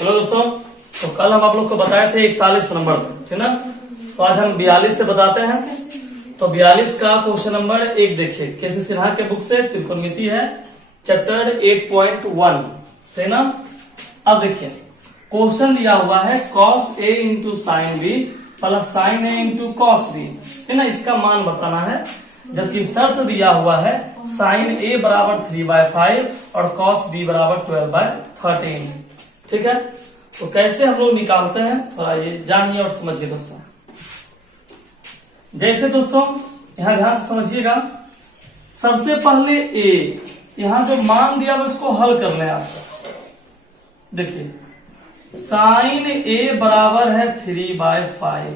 Hello दोस्तों, तो कल हम आप लोग को बताए थे 41 नंबर तक, ठीक ना। तो आज हम 42 से बताते हैं। तो 42 का क्वेश्चन नंबर 1 देखिए, केसी सिन्हा के बुक से, त्रिकोणमिति है, चैप्टर 8.1, ठीक ना। अब देखिए क्वेश्चन दिया हुआ है cos a into sine b plus sine a into cos b, ठीक ना। इसका मान बताना है, जबकि शर्त दिया हुआ है साइन ए बराबर 3/5 और कॉस बी बराबर 12/13, ठीक है। तो कैसे हम लोग निकालते हैं, थोड़ा ये जानिए और समझिए दोस्तों। जैसे दोस्तों यहां ध्यान से समझिएगा, सबसे पहले ए, यहां जो मान दिया है उसको हल करना है आपको। देखिए साइन ए बराबर है 3/5,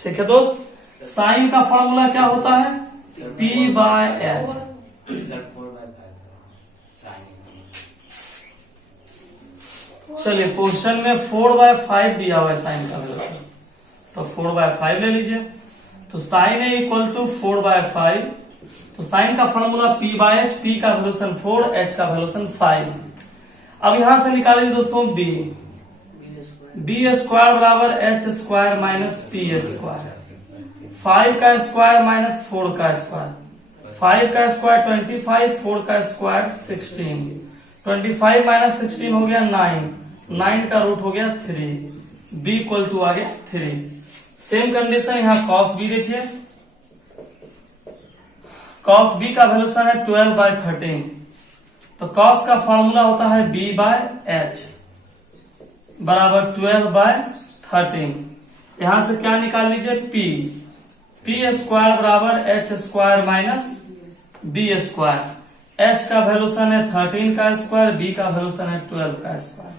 ठीक है दोस्त। साइन का फॉर्मूला क्या होता है, P/H। चलिए क्वेश्चन में 4/5 दिया हुआ है साइन का वैल्यू, तो 4/5 ले लीजिए। तो साइन ए इक्वल टू 4/5, तो साइन का फॉर्मूला P/H, P का वैल्यूशन 4, H का वैल्यूशन 5। अब यहां से निकालेंगे दोस्तों B, B स्क्वायर बराबर H square minus P square, 5 का स्क्वायर माइनस 4 का स्क्वायर, 5 का स्क्वायर 25, 4 का स्क्वायर 16, 25 माइनस 16 हो गया 9, 9 का रूट हो गया 3, B इक्वल टू आ गया 3। सेम कंडीशन यहाँ cos B देखिए, cos B का वैल्यूशन है 12/13, तो cos का फॉर्मूला होता है B/H बराबर 12/13। यहां से क्या निकाल लीजिए, P स्क्वायर बराबर H square minus B square, H का वैल्यूशन है 13 का स्क्वायर, B का वैल्यूशन है 12 का स्क्वायर।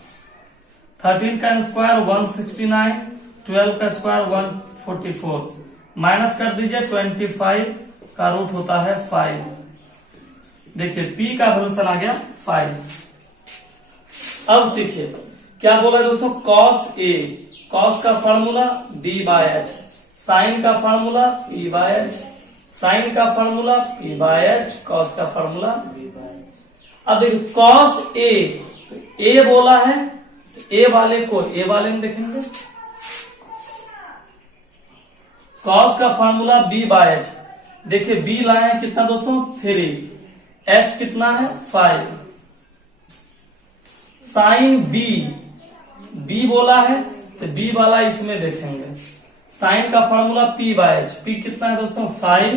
13 का स्क्वायर 169, 12 का स्क्वायर 144, माइनस कर दीजिए 25 का रूट होता है 5। देखिए P का वैल्यूशन आ गया 5। अब सीखिए क्या बोला दोस्तों, cos A, cos का फॉर्मूला B/H, साइन का फॉर्मूला P/H, साइन का फॉर्मूला P/H, cos का फॉर्मूला B/H। अब देखिए cos A, तो A बोला है, A वाले को A वाले में देखेंगे, cos का फॉर्मूला B/H। देखिए B लाए हैं कितना दोस्तों 3, H कितना है 5, साइन B बोला है तो B वाला इसमें देखेंगे। साइन का फॉर्मूला P/H, P कितना है दोस्तों 5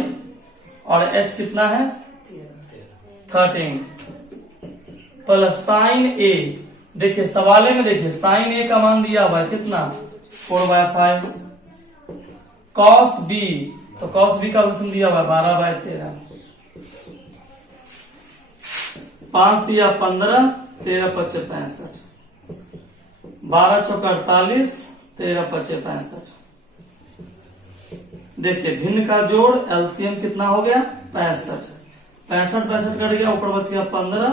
और H कितना है 13, प्लस साइन A। देखिए सवाले में देखिए साइन A का मान दिया हुआ है कितना 4/5, cos B, तो cos B का वैल्यूशन दिया हुआ है 12/13, 5 दिया 15, 13 × 5 = 65, 12 × 4 = 48, 13 × 5 = 65। देखिए भिन्न का जोड़ एलसीएम कितना हो गया 65, 65 65 कट गया, ऊपर बच गया 15,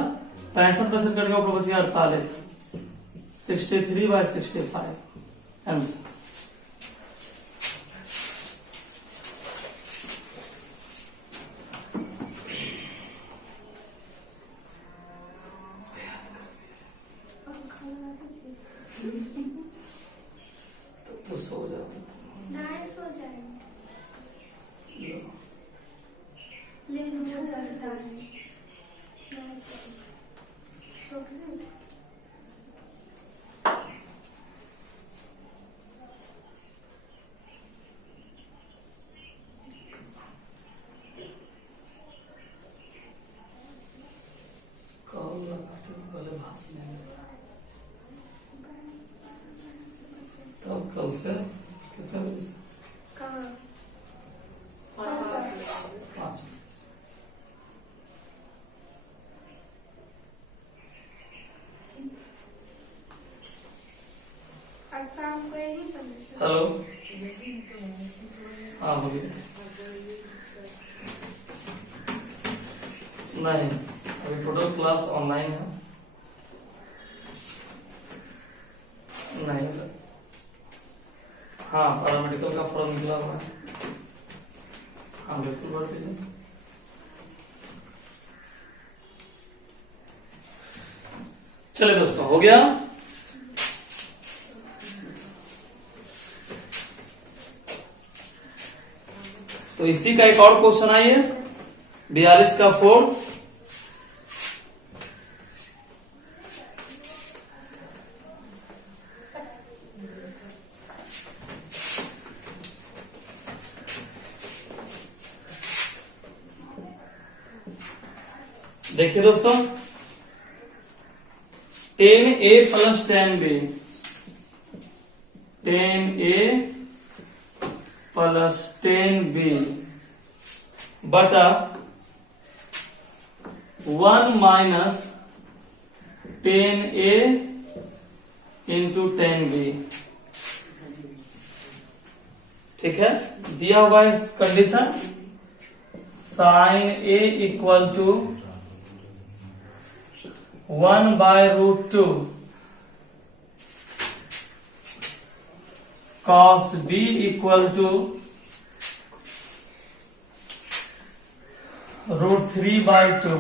65 65 कट गया, ऊपर बच गया 48, 63/65 आंसर। तो सो जाओ, सो जाए कॉल लगाते तो पहले भाषण नहीं मिलता, तब कल से कितने बजे से 5 शाम को हेलो, हाँ बोलिए। नहीं, अभी टोटल क्लास ऑनलाइन है, नहीं। हाँ पैरामेडिकल का फॉर्म निकला हुआ है, हाँ बिल्कुल भर दीजिए। चलिए दोस्तों, हो गया। तो इसी का एक और क्वेश्चन आइए, 42 का 4। देखिए दोस्तों, 10a plus 10b, 10a plus 10b बटा 1 माइनस 10a इंटू 10b। ठीक है, दिया हुआ इस condition, sine a equal to 1 by root 2 cos b equal to root 3 by 2।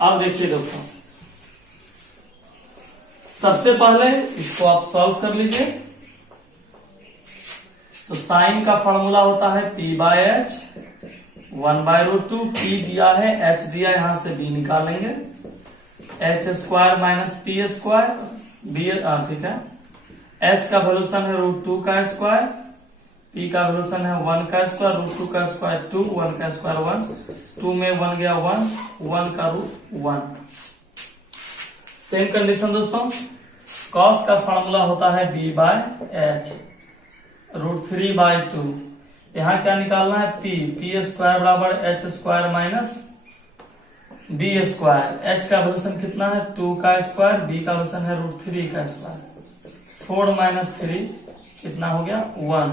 अब देखिए दोस्तों, सबसे पहले इसको आप सॉल्व कर लीजिए। तो साइन का फॉर्मूला होता है p by h, 1 by root 2, p दिया है, h दिया है, यहां से b निकालेंगे, h square minus p square b. ठीक है, h का वैल्यूशन है रूट 2 का स्क्वायर, p का वैल्यूशन है 1 का स्क्वायर, रूट 2 का स्क्वायर 2, 1 का स्क्वायर 1, 2 में 1 गया 1, 1 का रूट 1। सेम कंडीशन दोस्तों, cos का फॉर्मूला होता है b by h, root 3 by 2। यहाँ क्या निकालना है, p स्क्वायर बराबर h square minus b square. H का वैल्यूशन कितना है 2 का स्क्वायर, बी का वैल्यूशन है रूट 3 का स्क्वायर। 4 माइनस 3 कितना हो गया 1,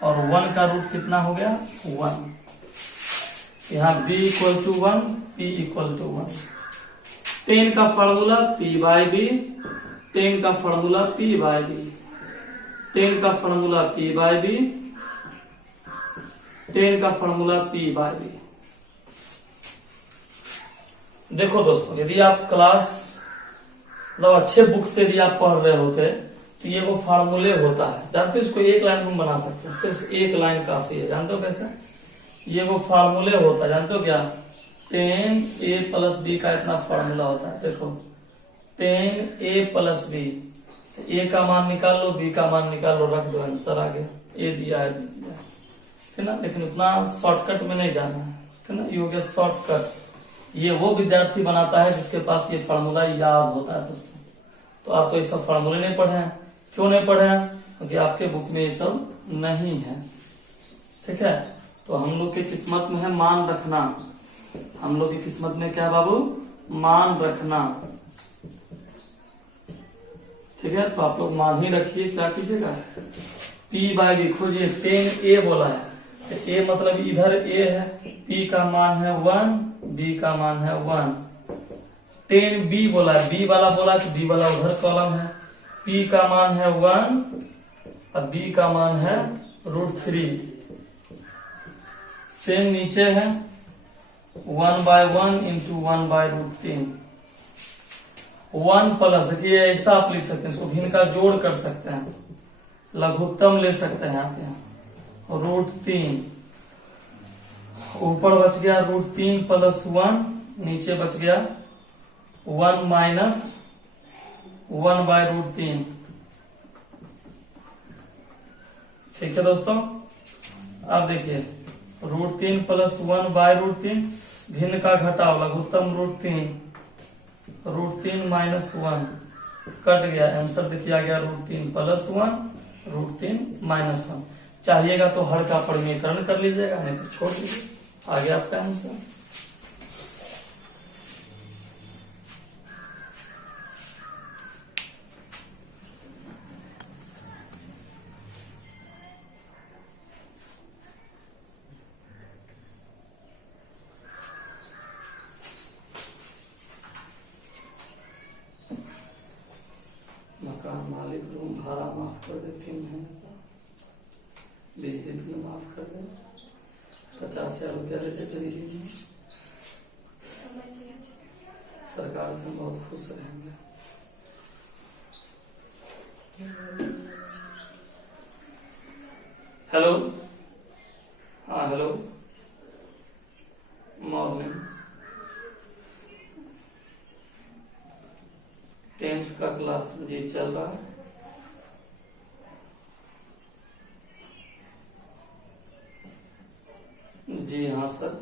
और 1 का रूट कितना हो गया 1। यहाँ b equal to 1, p equal to 1। 10 का फॉर्मूला p बाय b, 10 का फॉर्मूला p बाय b, 10 का फॉर्मूला p बाय b, 10 का फॉर्मूला p बाय b। देखो दोस्तों, यदि आप क्लास मतलब अच्छे बुक से यदि आप पढ़ रहे होते तो ये वो फार्मूले होता है, जानते हो, इसको एक लाइन में बना सकते हैं, सिर्फ एक लाइन काफी है। जानते हो कैसे, ये वो फार्मूले होता है, जानते हो क्या, 10a प्लस b का इतना फार्मूला होता है। देखो 10a प्लस b, a का मान निकाल लो, b का मान निकाल लो, रख दो, आंसर आ गया, a दिया है, b दिया है, है ना। लेकिन उतना शॉर्टकट में नहीं जाना है ना, ये हो गया शॉर्टकट। ये वो विद्यार्थी बनाता है जिसके पास ये फार्मूला याद होता है दोस्तों। तो आप तो ये सब फार्मूले नहीं पढ़े हैं, क्यों नहीं पढ़े हैं, क्योंकि आपके बुक में ये सब नहीं है। ठीक है, तो हम लोग की किस्मत में है मान रखना, हम लोग की किस्मत में क्या है बाबू, मान रखना। ठीक है, तो आप लोग मान ही रखिए, क्या कीजिएगा, p बाय b खोजिए। 10a बोला है, तो a मतलब इधर a है, p का मान है 1, b का मान है 1। 10b बोला है, b वाला बोला है, तो b वाला उधर कॉलम है, p का मान है 1 और b का मान है रूट 3। सेम नीचे है 1 by 1 into 1 by root 3। 1 plus, देखिए ऐसा आप लिख सकते हैं, इसको भिन्न का जोड़ कर सकते हैं, लघुत्तम ले सकते हैं आप यहाँ, रूट 3, ऊपर बच गया रूट 3 प्लस 1, नीचे बच गया 1 माइनस 1 बाय रूट 3। ठीक है दोस्तों, अब देखिए रूट 3 प्लस 1 बाय रूट 3, भिन्न का घटाव, लघुत्तम रूट 3 माइनस 1, कट गया, आंसर देखिए आ गया रूट 3 प्लस 1, रूट 3 माइनस 1। चाहिएगा तो हर का परिमीकरण कर लीजिएगा, नहीं तो छोड़ दीजिए, आ गया आपका आंसर। मकान मालिक रूम भाड़ा माफ कर दे, 3 महीने का, 20 दिन में माफ कर दे, 50,000 रुपया दे दीजिए। सरकार से हम बहुत खुश रहेंगे। हेलो, हाँ हेलो, मॉर्निंग। 10th का क्लास जी चल रहा है। जी हाँ सर,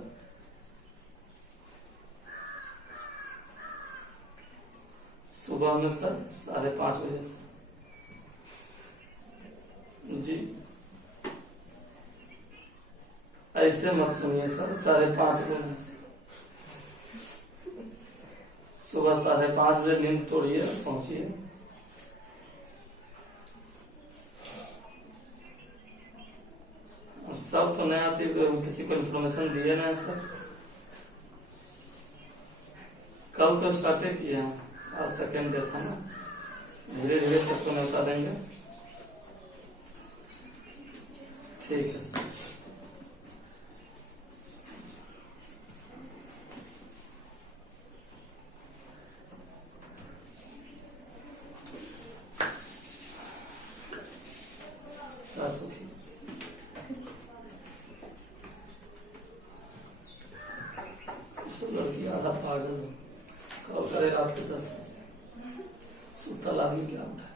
सुबह में सर 5:30 बजे से। जी ऐसे मत सुनिए सर, 5:30 बजे से सुबह 5:30 बजे नींद तोड़िए और पहुंचिए। सब तो नहीं आती तो किसी को इन्फॉर्मेशन दिए ना सर। कल तो स्टार्ट किया, आज सेकेंड डे था ना, धीरे धीरे सबको न्योता देंगे। ठीक है सर। लड़की आधा पागल हो, कॉल करे रात के 10 बजे, सुतल आदमी क्या उठा,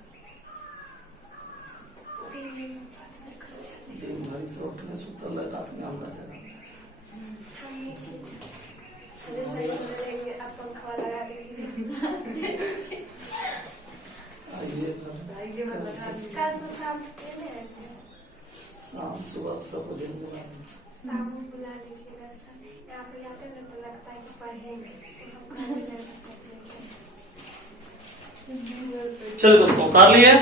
दिन भरी से उठने सुतल है, रात में हमरा जगह शाम सुबह सबको दिन बुला शाम को बुला लीजिएगा सर। यहाँ पे आते हैं तो लगता है कि पढ़ेंगे। चलो दोस्तों, उतार लिए।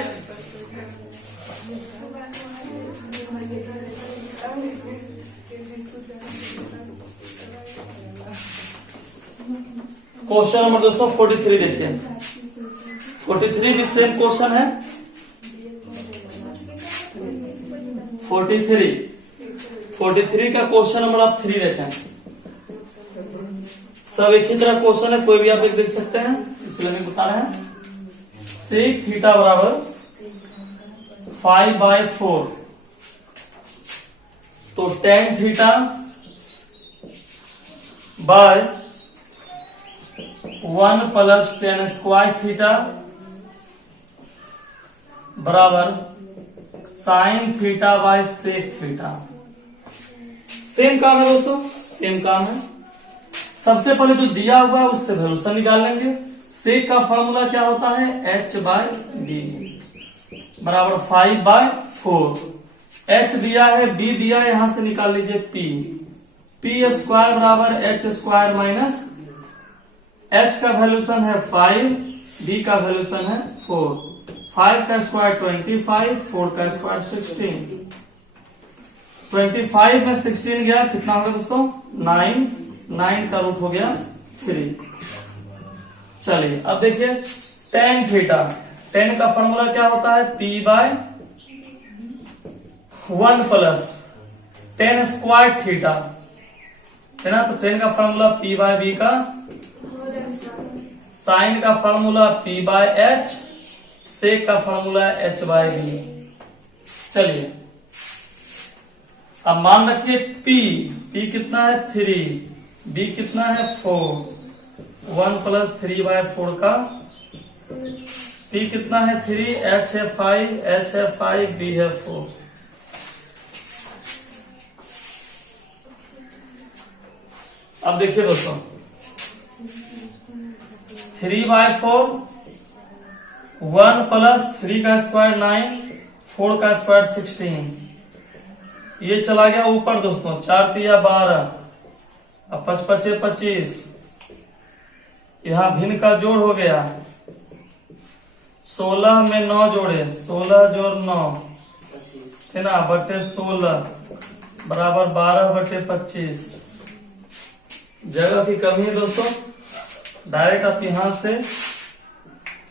क्वेश्चन नंबर दोस्तों 43 देखिए। 43 भी सेम क्वेश्चन है। 43 का क्वेश्चन नंबर आप 3 देखें। सब एक ही तरह क्वेश्चन है, कोई भी आप एक देख सकते हैं, इसलिए मैं बता रहे हैं। सेक थीटा बराबर 5/4, तो tan theta by 1 plus tan square theta बराबर sine theta by sec theta. Same काम है दोस्तों, सेम काम है। सबसे पहले जो दिया हुआ है उससे वैल्यूशन निकाल लेंगे। सेक का फॉर्मूला क्या होता है, h/d बराबर 5/4। h दिया है, b दिया है, यहां से निकाल लीजिए p स्क्वायर बराबर h स्क्वायर माइनस h का वैल्यूशन है 5, b का वैल्यूशन है 4। 5 का स्क्वायर 25, 4 का स्क्वायर 16। 25 में 16 गया, कितना होगा दोस्तों, 9। 9 का रूट हो गया 3। चलिए अब देखिए tan थीटा। tan का फॉर्मूला क्या होता है, p/1 plus tan square theta है ना। तो tan का फॉर्मूला p/b का, साइन का फॉर्मूला p/h, सेक का फॉर्मूला h/b। चलिए अब मान रखिए p कितना है 3, b कितना है 4। 1 प्लस 3/4 का p कितना है 3, h है 5, b है 4। अब देखिए दोस्तों 3/4, 1 प्लस 3 का स्क्वायर 9, 4 का स्क्वायर 16। ये चला गया ऊपर दोस्तों, 4 तिया 12, अब 5 5 25। यहाँ भिन्न का जोड़ हो गया, 16 में 9 जोड़े, 16 जोड़ 9 है ना, बटे 16 बराबर 12/25। जगह की कमी है दोस्तों, डायरेक्ट आप यहां से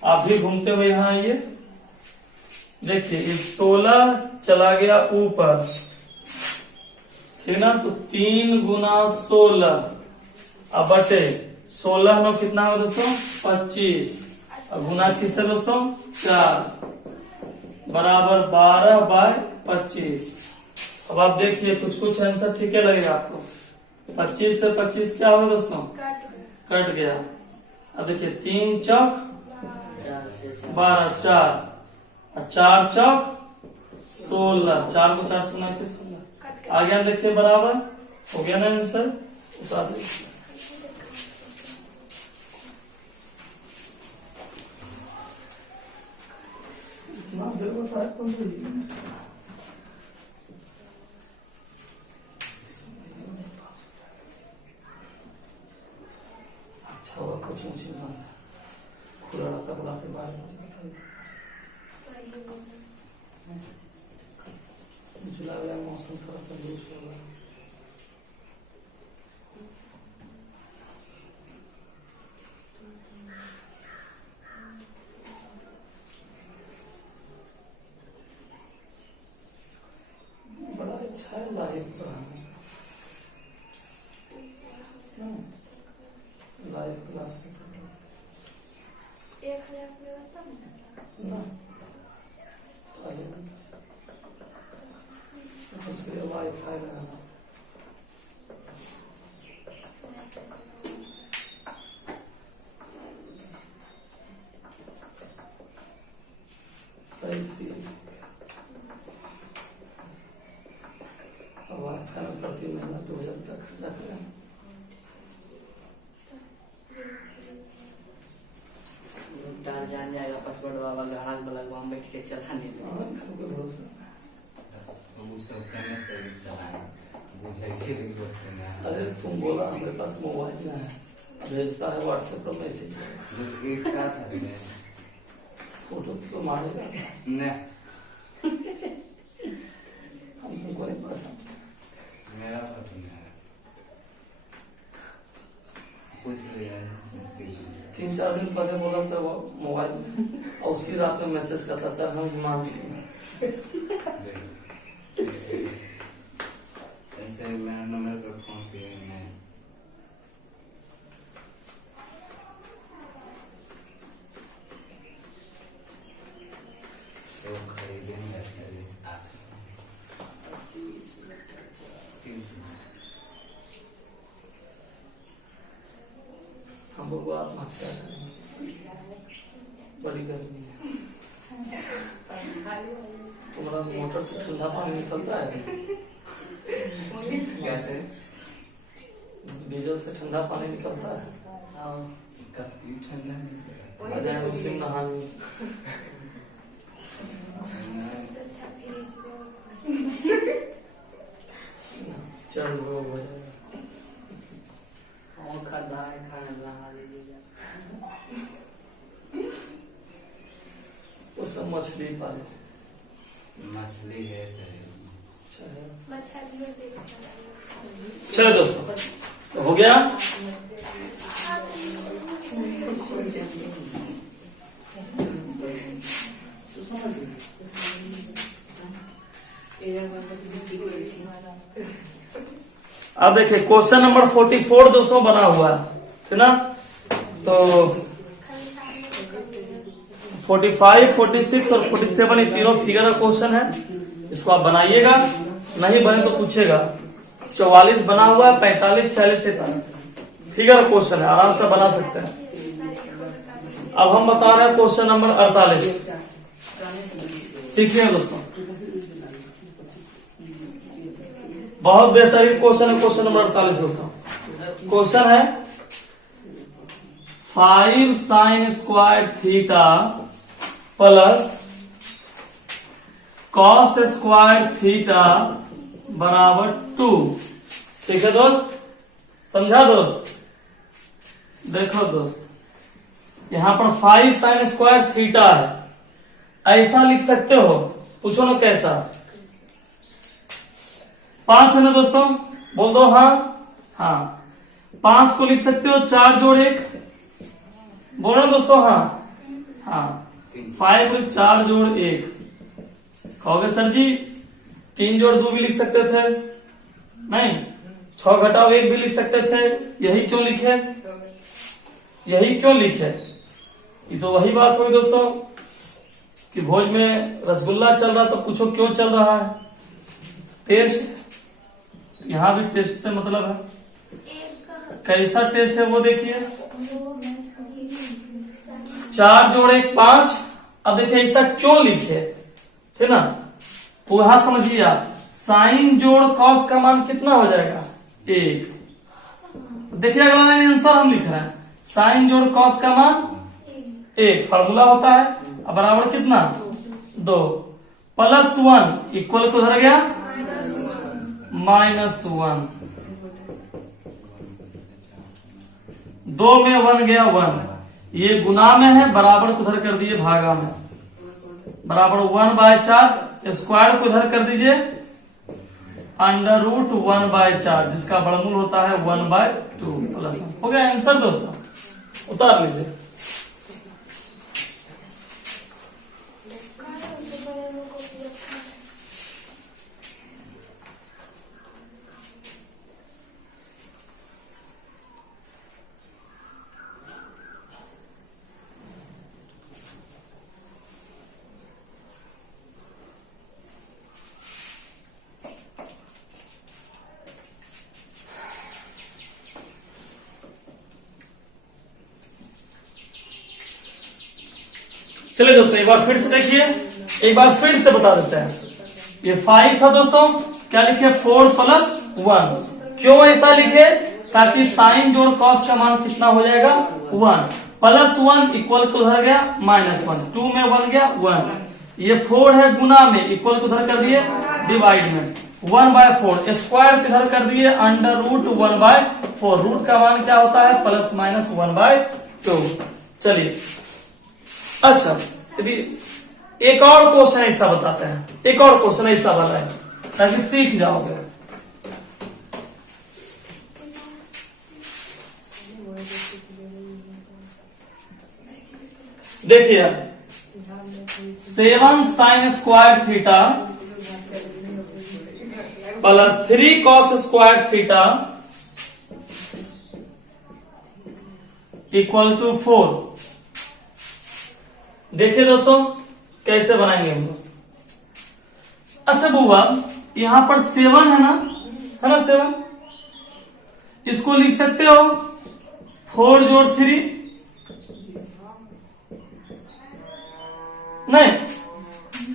आप भी घूमते हुए यहां आइए। देखिए ये 16 चला गया ऊपर, ठीक ना, तो 3 गुना 16 अब बटे 16 9 कितना होगा दोस्तों 25, और गुना किससे दोस्तों 4, बराबर 12/25। अब आप देखिए कुछ कुछ आंसर ठीक है लगेगा आपको। 25 से 25 क्या होगा दोस्तों कट गया। अब देखिए 3 चौक 12, 4 और 4 चौक 16, 4 को 4 से गुना किया 16 आ गया। देखिए बराबर हो गया ना आंसर, उतार दीजिए। इतना देर बताया कौन सी? अच्छा हुआ कुछ ऊंची बात खुला रहता बुलाते बाहर मुझे लग रहा है मौसम थोड़ा सा लूज होगा। बड़ा अच्छा है लाइव क्लास ना उसके लिए वाईफाई लगाना। वाईफाई में प्रति महीना 2000 रुपया खर्चा करें। जान जाएगा पासवर्ड वाला गहराज वाला हम बैठ के चलाने में। इसके भरोसा अरे तुम बोला हमारे पास मोबाइल में है, भेजता है व्हाट्सएप पर मैसेज, फोटो तो मारेगा हम तुमको नहीं पहचानते। मेरा फोटो नहीं है, कुछ 3-4 दिन पहले बोला सर वो मोबाइल और उसी रात में मैसेज करता सर हम हिमांशु ऐसे मेरा नंबर पर फोन पे मैं तो खरीदेंगे सर आप हम लोग आत्महत्या करेंगे, बड़ी गर्मी है। तुम्हारा मोटर से ठंडा पानी निकलता है कैसे डीजल से ठंडा पानी निकलता है। काफी ठंडा अजय मुस्लिम नहाने चल वो हो जाएगा। और खड्डा है खाने नहा लीजिएगा। उसमें मछली पाले मछली है सर। चलो दोस्तों तो हो गया। अब देखिए क्वेश्चन नंबर 44 दोस्तों बना हुआ है, ठीक ना। तो 45, 46 और 47 ये तीनों फिगर का क्वेश्चन है। इसको आप बनाइएगा, नहीं बने तो पूछेगा। 44 बना हुआ है, 45, 46 से फिगर क्वेश्चन है, आराम से बना सकते हैं। अब हम बता रहे हैं क्वेश्चन नंबर 48। सीखिए दोस्तों, बहुत बेहतरीन क्वेश्चन है क्वेश्चन नंबर 48 दोस्तों। क्वेश्चन है 5 sin square theta plus cos square theta बराबर 2। ठीक है दोस्त, समझा दोस्त। देखो दोस्त, यहां पर 5 sin स्क्वायर थीटा है, ऐसा लिख सकते हो, पूछो ना कैसा। 5 है ना दोस्तों, बोल दो हाँ। हाँ 5 को लिख सकते हो 4 जोड़ 1, बोलो ना दोस्तों हाँ। हाँ 5 को 4 जोड़ 1 कहोगे सर जी 3 जोड़ 2 भी लिख सकते थे, नहीं 6 घटाओ 1 भी लिख सकते थे, यही क्यों लिखे यही क्यों लिखे? ये तो वही बात हुई दोस्तों कि भोज में रसगुल्ला चल रहा तो पूछो क्यों चल रहा है? टेस्ट। यहाँ भी टेस्ट से मतलब है। कैसा टेस्ट है वो देखिए, 4 जोड़े 5। अब देखिए ऐसा क्यों लिखे, ठीक ना? तो यहां समझिए आप, साइन जोड़ कॉस का मान कितना हो जाएगा? 1। देखिए अगला लाइन आंसर हम लिख रहे हैं, साइन जोड़ कॉस का मान 1 फार्मूला होता है। अब बराबर कितना? 2 प्लस 1 इक्वल को उधर गया -1। 2 में 1 गया 1, ये गुना में है, बराबर को उधर कर दिए भागा में, बराबर 1/4। स्क्वायर को उधर कर दीजिए √1/4, जिसका वर्गमूल होता है 1/2 प्लस 1। हो गया आंसर दोस्तों, उतार लीजिए। चलिए दोस्तों एक बार फिर से देखिए, एक बार फिर से बता देते हैं। ये 5 था दोस्तों, क्या लिखे? 4 + 1। क्यों ऐसा लिखे? ताकि साइन जोड़ कॉस का मान कितना हो जाएगा? 1 प्लस 1 इक्वल को उधर गया -1। 2 में 1 गया 1। ये 4 है गुना में, इक्वल को उधर कर दिए डिवाइड में 1/4। स्क्वायर इधर कर दिए √1/4। रूट का मान क्या होता है? ±1/2। चलिए अच्छा, यदि एक और क्वेश्चन ऐसा बताते हैं, एक और क्वेश्चन ऐसा वाला है ताकि सीख जाओगे। देखिए 7 sin square theta plus 3 cos square theta equal to 4। देखिए दोस्तों कैसे बनाएंगे हम लोग। अच्छा बुआ, यहां पर 7 है ना 7, इसको लिख सकते हो 4 जोड़ 3। नहीं,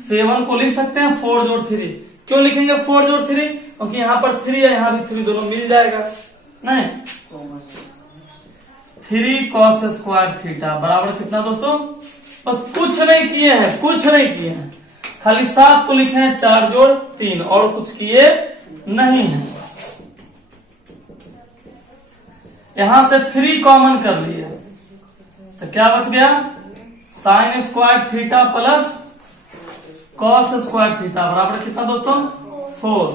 7 को लिख सकते हैं 4 जोड़ 3। क्यों लिखेंगे 4 जोड़ 3? क्योंकि यहां पर 3 है, यहां भी 3, दोनों मिल जाएगा। नहीं, 3 cos स्क्वायर थीटा बराबर कितना दोस्तों? बस कुछ नहीं किए हैं, कुछ नहीं किए हैं, खाली 7 को लिखे हैं 4 जोड़ 3, और कुछ किए नहीं है। यहां से 3 कॉमन कर लिए तो क्या बच गया? Sine square theta plus cos square theta बराबर कितना दोस्तों? 4।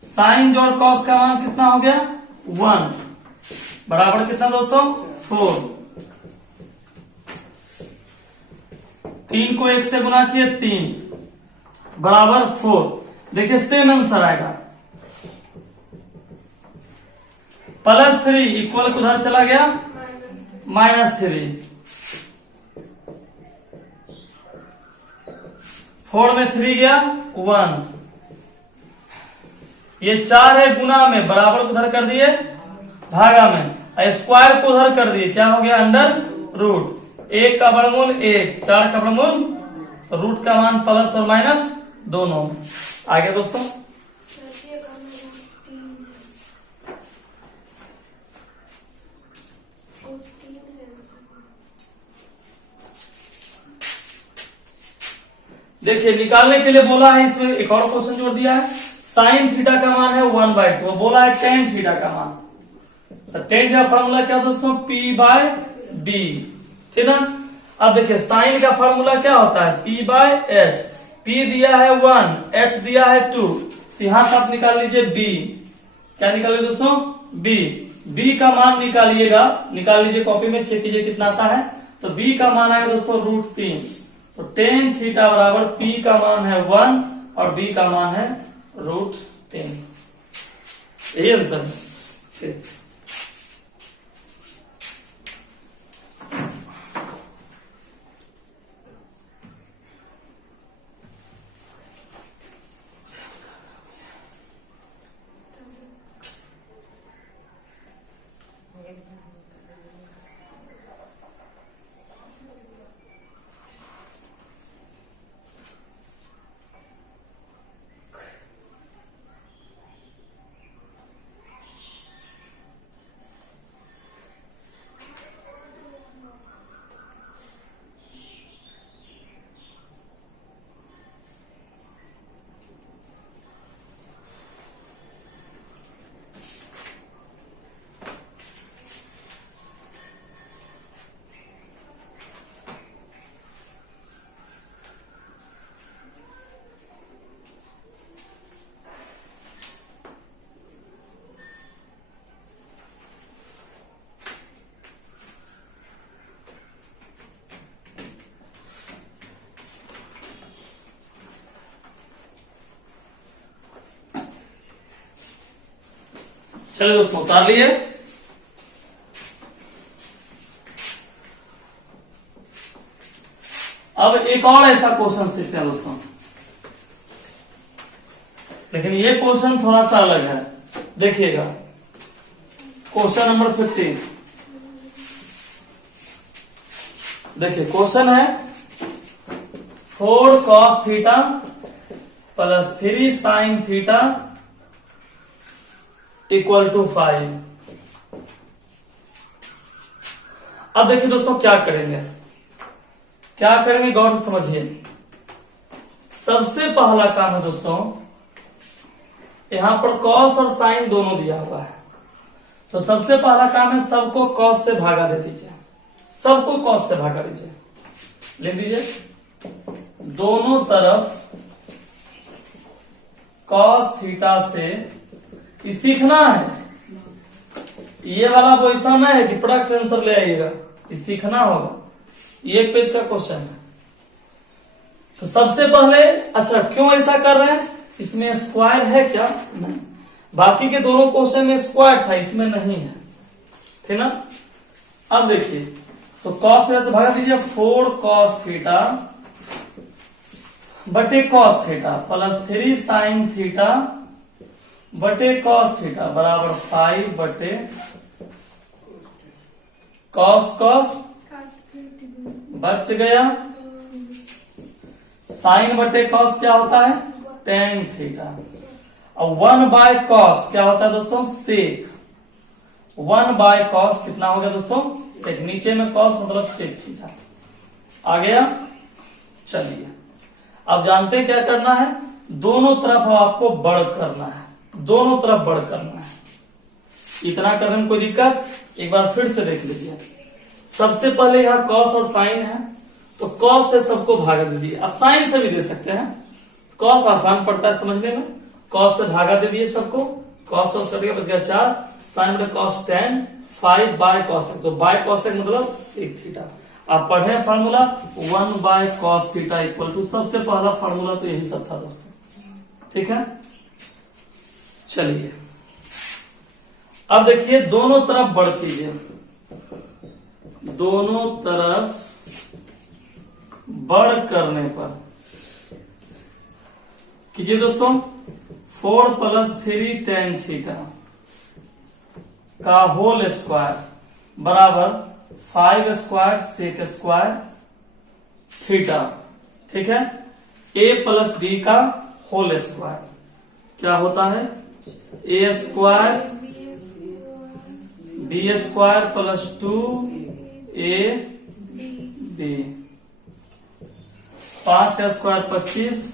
साइन जोड़ कॉस का मान कितना हो गया? 1 बराबर कितना दोस्तों? 4। 3 को 1 से गुना किए 3 बराबर 4। देखिए सेम आंसर आएगा। +3 इक्वल उधर चला गया -3। 4 में 3 गया 1। ये 4 है गुना में, बराबर उधर कर दिए भागा में, स्क्वायर को उधर कर दिए, क्या हो गया? √। 1 का वर्गमूल 1, 4 का वर्गमूल, तो रूट का मान प्लस और माइनस दोनों आ गया दोस्तों। देखिए निकालने के लिए बोला है, इसमें एक और क्वेश्चन जोड़ दिया है। साइन थीटा का मान है 1/2, बोला है टेन थीटा का मान। तो टेन का फॉर्मूला क्या दोस्तों? P/B, ठीक ना। अब देखिए साइन का फॉर्मूला क्या होता है? P/H। P दिया है 1, H दिया है 2, तो यहां से आप निकाल लीजिए B। क्या निकालिए दोस्तों? B। B का मान निकालिएगा, निकाल लीजिए कॉपी में, चेक कीजिए कितना आता है। तो B का मान आएगा दोस्तों √3। तो टेन थीटा बराबर P का मान है 1 और B का मान है √3। यही आंसर है। चलिए दोस्तों उतार लिए। अब एक और ऐसा क्वेश्चन सीखते हैं दोस्तों, लेकिन ये क्वेश्चन थोड़ा सा अलग है। देखिएगा क्वेश्चन नंबर 15। देखिए क्वेश्चन है 4 cos theta plus 3 sin theta equal to 5। अब देखिए दोस्तों क्या करेंगे, गौर से समझिए। सबसे पहला काम है दोस्तों, यहां पर cos और sin दोनों दिया हुआ है, तो सबसे पहला काम है सबको cos से भागा दे दीजिए, सबको cos से भागा दीजिए, लिख दीजिए दोनों तरफ cos थीटा से। ये सीखना है, ये वाला पोजिशन है कि प्रोडक्ट से आंसर ले आइएगा, ये सीखना होगा। ये एक पेज का क्वेश्चन है। तो सबसे पहले, अच्छा क्यों ऐसा कर रहे हैं, इसमें स्क्वायर है क्या, नहीं। बाकी के दोनों क्वेश्चन में स्क्वायर था, इसमें नहीं है, ठीक ना। अब देखिए तो cos थीटा से भागा दीजिए, 4 cos थीटा बटे cos theta plus 3 sin theta बटे cos थीटा बराबर 5 बटे cos बच गया, साइन बटे cos क्या होता है, tan थीटा। और 1 बाय cos क्या होता है दोस्तों, सेक। 1 बाय cos कितना हो गया दोस्तों, सेक। नीचे में cos मतलब सेक थीटा आ गया। चलिए अब जानते हैं क्या करना है, दोनों तरफ आपको बढ़ करना है, दोनों तरफ बढ़ करना है। इतना करने में कोई दिक्कत, एक बार फिर से देख लीजिए। सबसे पहले यहाँ cos और sin है, तो cos से सबको भागा दे दिए, अब sin से भी दे सकते हैं, cos आसान पड़ता है समझने में, cos से भागा दे दिए सबको, cos cos कट गया बच गया 4, sin बटे cos tan 5 बाय cosec, तो बाय cosec मतलब sec थीटा। आप पढ़े formula 1 by cos theta equal to, सबसे पहला फार्मूला तो यही सब था दोस्तों, ठीक है। चलिए अब देखिए दोनों तरफ बढ़ कीजिए, दोनों तरफ बढ़ करने पर कीजिए दोस्तों, 4 प्लस 3 tan थीटा का होल स्क्वायर बराबर 5 स्क्वायर सेक स्क्वायर थीटा, ठीक है। a प्लस b का होल स्क्वायर क्या होता है, a square b square plus 2ab, 5 का स्क्वायर 25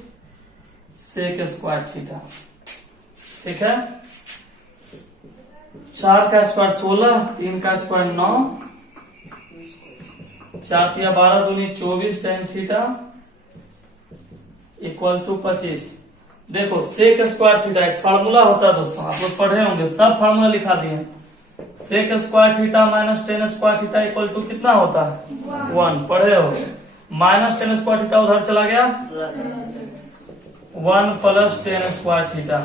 सेक स्क्वायर थीटा, ठीक है। 4 का स्क्वायर 16, 3 का स्क्वायर 9, 4 तिया 12 दूनी 24 tan थीटा इक्वल टू 25। देखो सेक स्क्वायर थीटा एक फार्मूला होता है दोस्तों, आप लोग पढ़े होंगे, सब फार्मूला लिखा दिए हैं। Sec square theta minus tan square theta equal to कितना होता है, 1, पढ़े हो। माइनस टेन स्क्वायर थीटा उधर चला गया, 1 प्लस टेन स्क्वायर थीटा,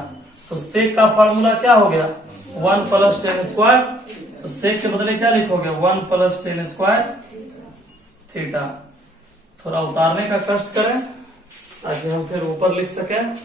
तो सेक का फार्मूला क्या हो गया, 1 प्लस टेन स्क्वायर, तो सेक के बदले क्या लिखोगे, 1 प्लस टेन स्क्वायर थीटा। थोड़ा उतारने का कष्ट करें ताकि हम फिर ऊपर लिख सकें।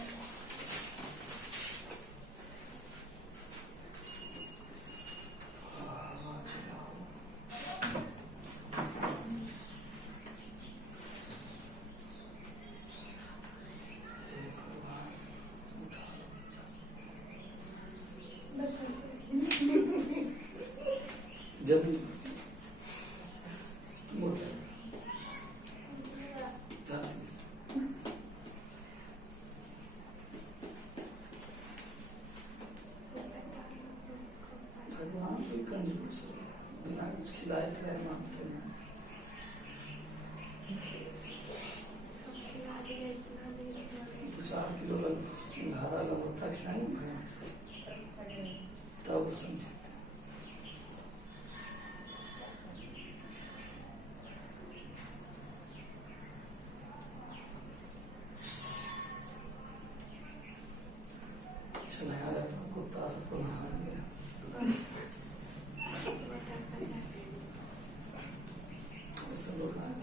जब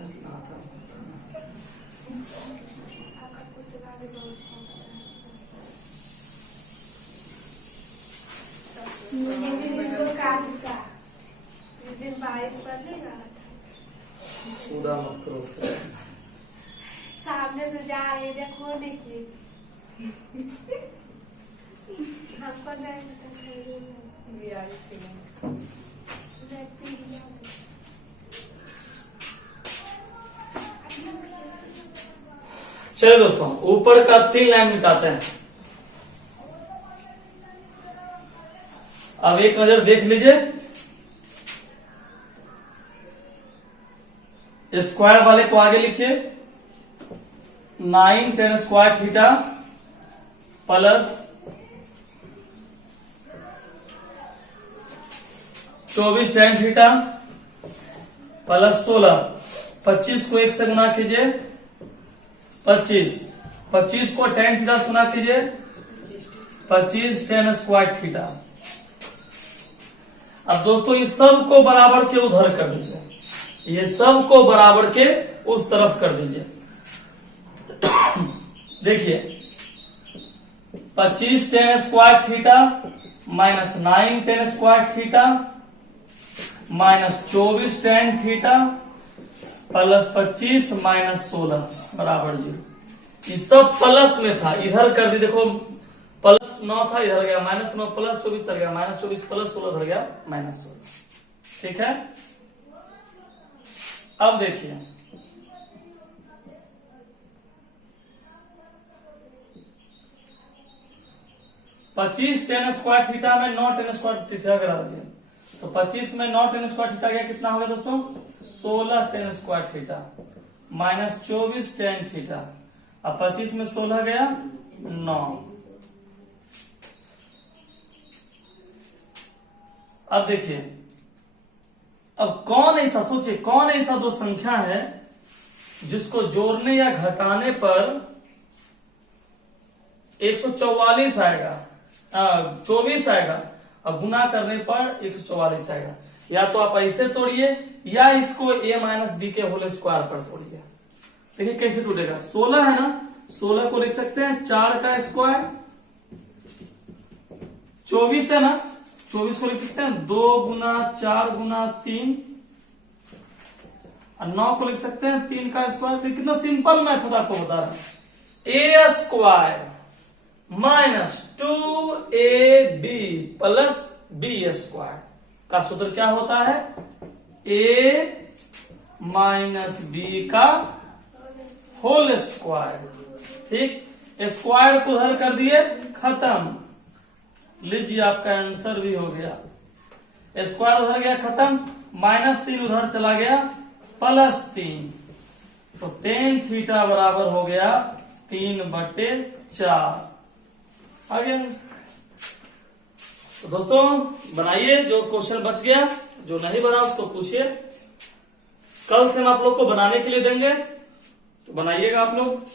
आपका पुतला भी बहुत एक दिन इसको काट था, जिस दिन बारिश पड़ने वाला था, कूदा मत करो उसके साथ। सामने से जा रही देखो देखिए हमको नहीं पता चलिए दोस्तों, ऊपर का 3 लाइन मिटाते हैं। अब एक नजर देख लीजिए, स्क्वायर वाले को आगे लिखिए। 9 tan square theta plus 24 tan theta plus 16। 25 को 1 से गुना कीजिए, 25 को tan थीटा से गुना कीजिए, 25 tan स्क्वायर थीटा। अब दोस्तों इस सब को बराबर के उधर कर दीजिए, ये सब को बराबर के उस तरफ कर दीजिए। देखिए 25 tan square theta minus 9 tan square theta minus 24 tan theta plus 25 minus 16 बराबर 0। ये सब प्लस में था, इधर कर दी। देखो प्लस 9 था, इधर गया माइनस 9, प्लस 24 इधर गया माइनस 24, प्लस 16 इधर गया माइनस 16। ठीक है, अब देखिए पच्चीस tan स्क्वायर थीटा में 9 tan स्क्वायर थीटा करा दीजिए, तो 25 में 9 tan स्क्वायर थीटा गया, कितना हो गया दोस्तों? 16 tan square theta minus 24 tan theta. अब 25 में 16 गया 9। अब देखिए, अब कौन ऐसा, सोचिए कौन ऐसा दो संख्या है जिसको जोड़ने या घटाने पर 144 आएगा, 24 आएगा, और गुना करने पर 144 आएगा। या तो आप ऐसे तोड़िए या इसको a माइनस बी के होल स्क्वायर पर तोड़िए। देखिए कैसे टूटेगा। 16 है ना, 16 को लिख सकते हैं 4 का स्क्वायर। 24 है ना, 24 को लिख सकते हैं 2 गुना 4 गुना 3, और 9 को लिख सकते हैं 3 का स्क्वायर। तो कितना सिंपल मेथड आपको बता रहा हूं। A square minus 2ab plus b square का सूत्र क्या होता है? ए माइनस बी का होल स्क्वायर। ठीक, स्क्वायर को उधर कर दिए, खत्म। लीजिए आपका आंसर भी हो गया। स्क्वायर उधर गया, खत्म। -3 उधर चला गया, +3। तो tan थीटा बराबर हो गया 3/4। आ गया। तो दोस्तों बनाइए, जो क्वेश्चन बच गया, जो नहीं बना उसको पूछिए। कल से हम आप लोग को बनाने के लिए देंगे, तो बनाइएगा आप लोग।